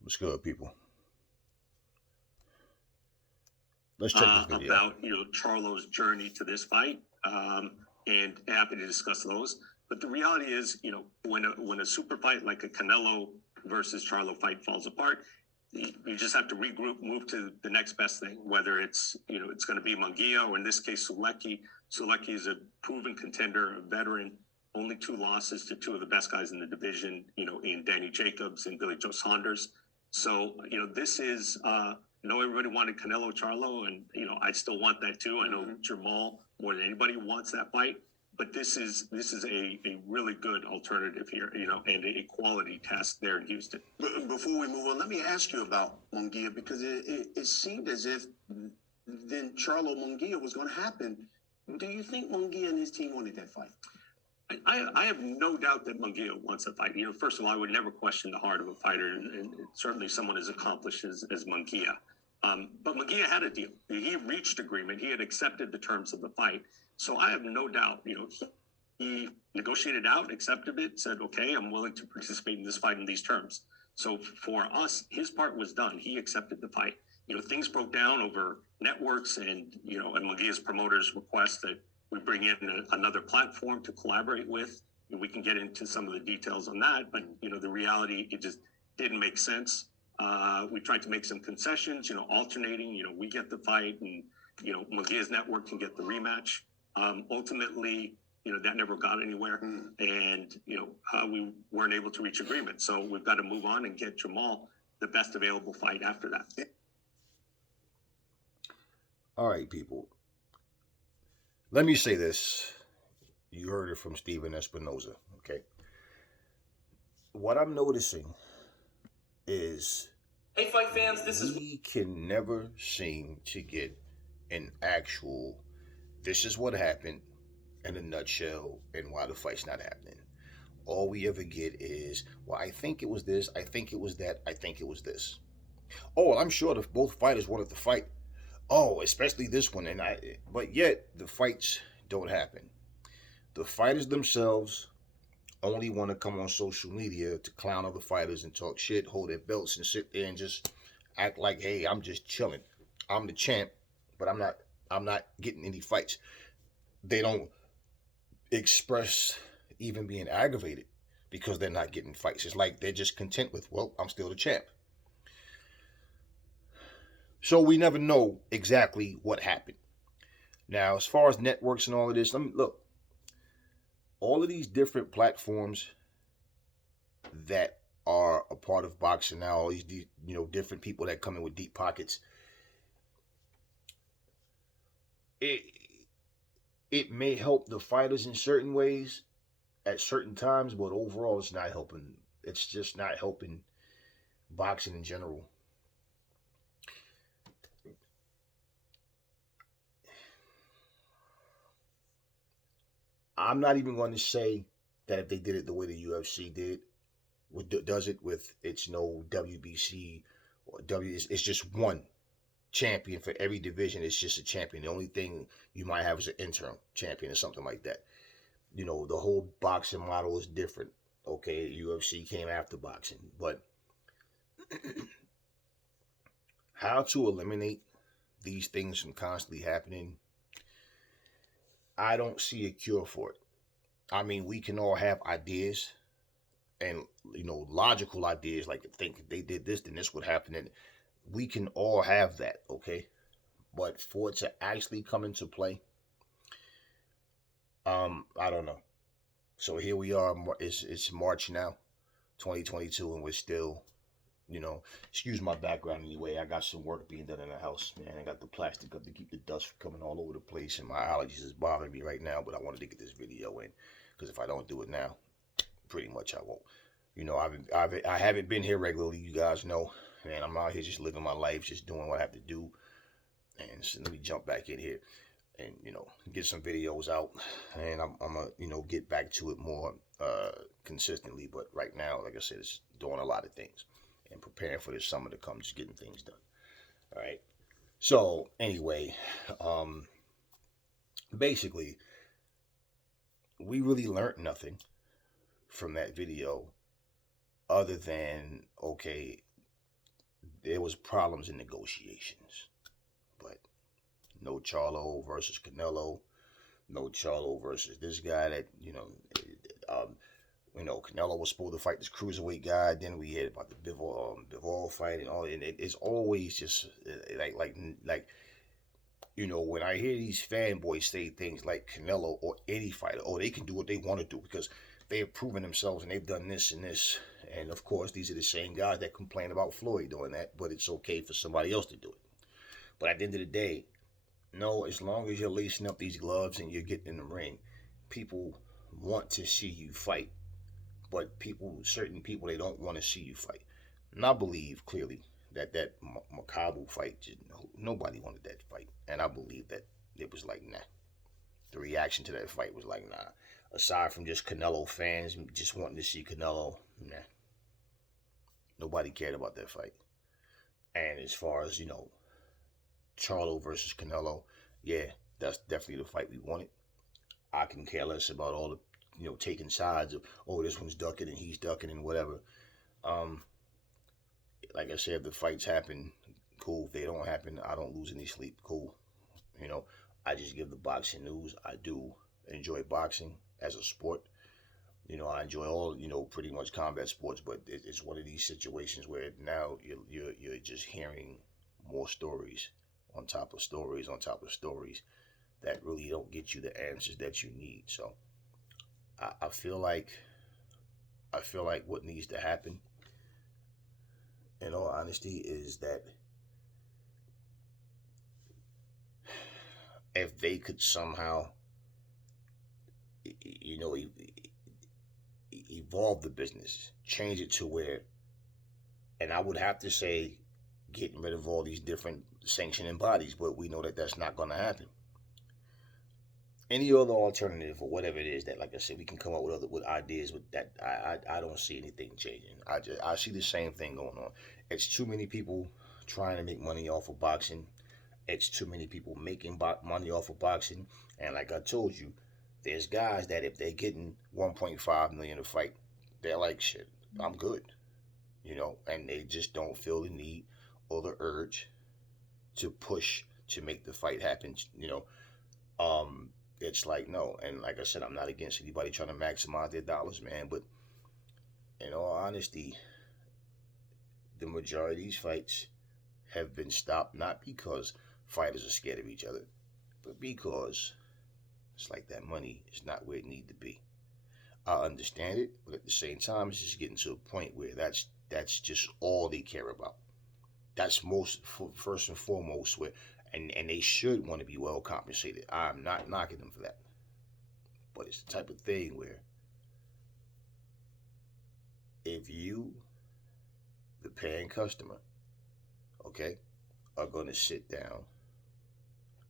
What's good, people? Let's check this video. About Charlo's journey to this fight, and happy to discuss those. But the reality is, when a super fight like a Canelo versus Charlo fight falls apart, you just have to regroup, move to the next best thing. Whether it's it's going to be Munguia or in this case Sulecki. Sulecki is a proven contender, a veteran. Only 2 losses to 2 of the best guys in the division, in Danny Jacobs and Billy Joe Saunders. So, this is, I know everybody wanted Canelo Charlo, and, I still want that too. I know Jermall, more than anybody, wants that fight. But this is a really good alternative here, and a quality test there in Houston. Before we move on, let me ask you about Munguia, because it seemed as if then Charlo Munguia was going to happen. Do you think Munguia and his team wanted that fight? I have no doubt that Munguia wants a fight. First of all, I would never question the heart of a fighter, and certainly someone as accomplished as Munguia. But Munguia had a deal. He reached agreement. He had accepted the terms of the fight. So I have no doubt, he negotiated out, accepted it, said, okay, I'm willing to participate in this fight in these terms. So for us, his part was done. He accepted the fight. Things broke down over networks and Munguia's promoters' request that we bring in another platform to collaborate with. We can get into some of the details on that, but the reality, it just didn't make sense. We tried to make some concessions, alternating. We get the fight, and Munguia's network can get the rematch. Ultimately, that never got anywhere, and we weren't able to reach agreement. So we've got to move on and get Jermall the best available fight after that. All right, people. Let me say this. You heard it from Steven Espinoza, okay? What I'm noticing is, hey, fight fans, we can never seem to get an actual, this is what happened in a nutshell and why the fight's not happening. All we ever get is, well, I think it was this, I think it was that, I think it was this. Oh, I'm sure both fighters wanted to fight. Oh, especially this one, but yet the fights don't happen. The fighters themselves only want to come on social media to clown other fighters and talk shit, hold their belts, and sit there and just act like, hey, I'm just chilling. I'm the champ, but I'm not getting any fights. They don't express even being aggravated because they're not getting fights. It's like they're just content with, well, I'm still the champ. So we never know exactly what happened. Now, as far as networks and all of this, look, all of these different platforms that are a part of boxing now, all these different people that come in with deep pockets, it may help the fighters in certain ways at certain times, but overall it's not helping. It's just not helping boxing in general. I'm not even going to say that if they did it the way the UFC does it with its no WBC or it's just one champion for every division. It's just a champion. The only thing you might have is an interim champion or something like that. The whole boxing model is different. Okay, UFC came after boxing, but how to eliminate these things from constantly happening, I don't see a cure for it. I mean, we can all have ideas and, logical ideas, like think if they did this, then this would happen. And we can all have that, okay? But for it to actually come into play, I don't know. So here we are. It's March now, 2022, and we're still, excuse my background anyway. I got some work being done in the house, man. I got the plastic up to keep the dust from coming all over the place, and my allergies is bothering me right now. But I wanted to get this video in because if I don't do it now, pretty much I won't. I haven't been here regularly. You guys know, man. I'm out here just living my life, just doing what I have to do. And so let me jump back in here and get some videos out, and I'm gonna get back to it more consistently. But right now, like I said, it's doing a lot of things and preparing for this summer to come, just getting things done. All right. So anyway, basically, we really learned nothing from that video other than, okay, there was problems in negotiations, but no Charlo versus Canelo, no Charlo versus this guy that, um, Canelo was supposed to fight this cruiserweight guy. Then we had about the Bivol fight and all, and it's always just like when I hear these fanboys say things like Canelo or any fighter, oh, they can do what they want to do because they have proven themselves and they've done this and this. And of course, these are the same guys that complain about Floyd doing that, but it's okay for somebody else to do it. But at the end of the day, no, as long as you're lacing up these gloves and you're getting in the ring, people want to see you fight. But certain people, they don't want to see you fight. And I believe clearly that Makabu fight, nobody wanted that fight. And I believe that it was like, nah. The reaction to that fight was like, nah. Aside from just Canelo fans just wanting to see Canelo, nah. Nobody cared about that fight. And as far as, Charlo versus Canelo, yeah, that's definitely the fight we wanted. I can care less about all the, taking sides of, oh, this one's ducking and he's ducking and whatever. Um, like I said, if the fights happen, cool. If they don't happen, I don't lose any sleep. Cool. I just give the boxing news. I do enjoy boxing as a sport. I enjoy all, pretty much combat sports, but it's one of these situations where now you're just hearing more stories on top of stories on top of stories that really don't get you the answers that you need. So I feel like what needs to happen, in all honesty, is that if they could somehow, evolve the business, change it to where, and I would have to say, getting rid of all these different sanctioning bodies, but we know that that's not going to happen. Any other alternative or whatever it is that, like I said, we can come up with ideas with that. I don't see anything changing. I see the same thing going on. It's too many people trying to make money off of boxing. It's too many people making money off of boxing. And like I told you, there's guys that if they're getting 1.5 million a fight, they're like, shit, I'm good, and they just don't feel the need or the urge to push to make the fight happen. It's like, no. And like I said, I'm not against anybody trying to maximize their dollars, man. But in all honesty, the majority of these fights have been stopped not because fighters are scared of each other, but because it's like that money is not where it needs to be. I understand it, but at the same time, it's just getting to a point where that's just all they care about. That's first and foremost where, and they should want to be well compensated. I'm not knocking them for that, but it's the type of thing where if you, the paying customer, okay, are going to sit down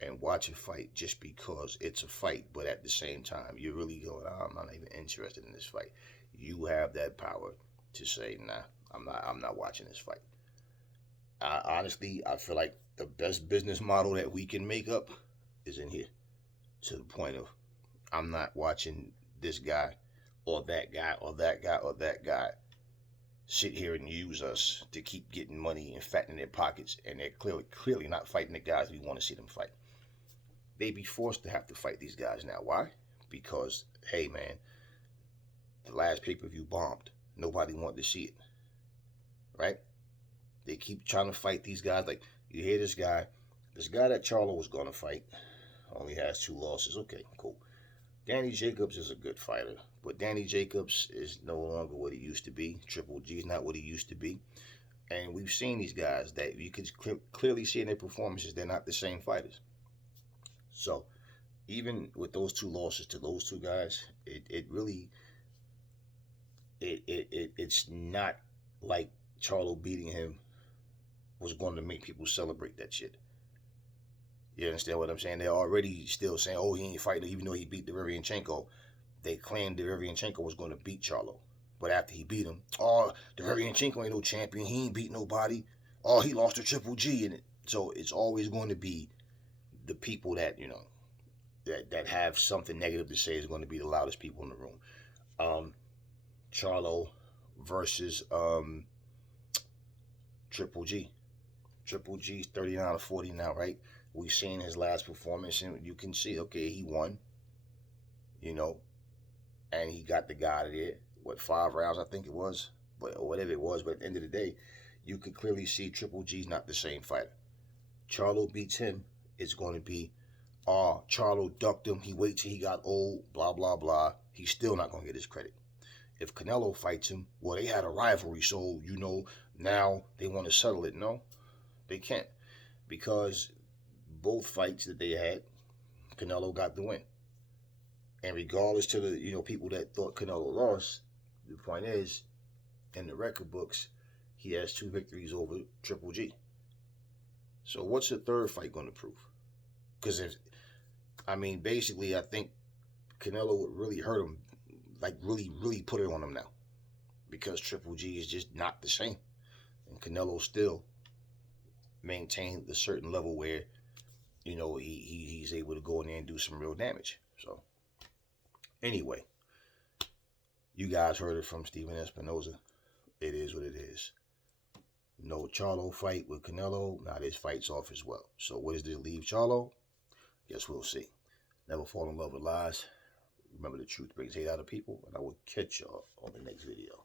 and watch a fight just because it's a fight, but at the same time, you're really going, oh, I'm not even interested in this fight. You have that power to say, nah, I'm not watching this fight. Honestly, I feel like the best business model that we can make up is in here, to the point of I'm not watching this guy or that guy or that guy or that guy sit here and use us to keep getting money and fattening their pockets, and they're clearly not fighting the guys we want to see them fight. They be forced to have to fight these guys now. Why? Because, hey man, the last pay-per-view bombed. Nobody wanted to see it. Right? They keep trying to fight these guys. Like, you hear this guy that Charlo was going to fight, only has 2 losses. Okay, cool. Danny Jacobs is a good fighter, but Danny Jacobs is no longer what he used to be. Triple G is not what he used to be. And we've seen these guys that you could clearly see in their performances, they're not the same fighters. So, even with those 2 losses to those 2 guys, it's not like Charlo beating him was going to make people celebrate that shit. You understand what I'm saying? They're already still saying, oh, he ain't fighting, even though he beat Derevianchenko. They claimed Derevianchenko was going to beat Charlo. But after he beat him, oh, Derevianchenko ain't no champion. He ain't beat nobody. Oh, he lost to Triple G in it. So it's always going to be the people that, that have something negative to say is going to be the loudest people in the room. Charlo versus Triple G. Triple G's 39 to 40 now, right? We've seen his last performance, and you can see, okay, he won, you know, and he got the guy there. What, 5 rounds, I think it was, but whatever it was. But at the end of the day, you could clearly see Triple G's not the same fighter. Charlo beats him, it's going to be, Charlo ducked him. He waited till he got old, blah, blah, blah. He's still not going to get his credit. If Canelo fights him, well, they had a rivalry, so, now they want to settle it. No, they can't, because both fights that they had, Canelo got the win. And regardless to the people that thought Canelo lost, the point is, in the record books, he has 2 victories over Triple G. So what's the third fight going to prove? Because basically, I think Canelo would really hurt him, like really, really put it on him now, because Triple G is just not the same, and Canelo still maintained the certain level where, he's able to go in there and do some real damage. So, anyway, you guys heard it from Steven Espinoza. It is what it is. No Charlo fight with Canelo. Now this fight's off as well. So what does this leave Charlo? Guess we'll see. Never fall in love with lies. Remember, the truth brings hate out of people, and I will catch y'all on the next video.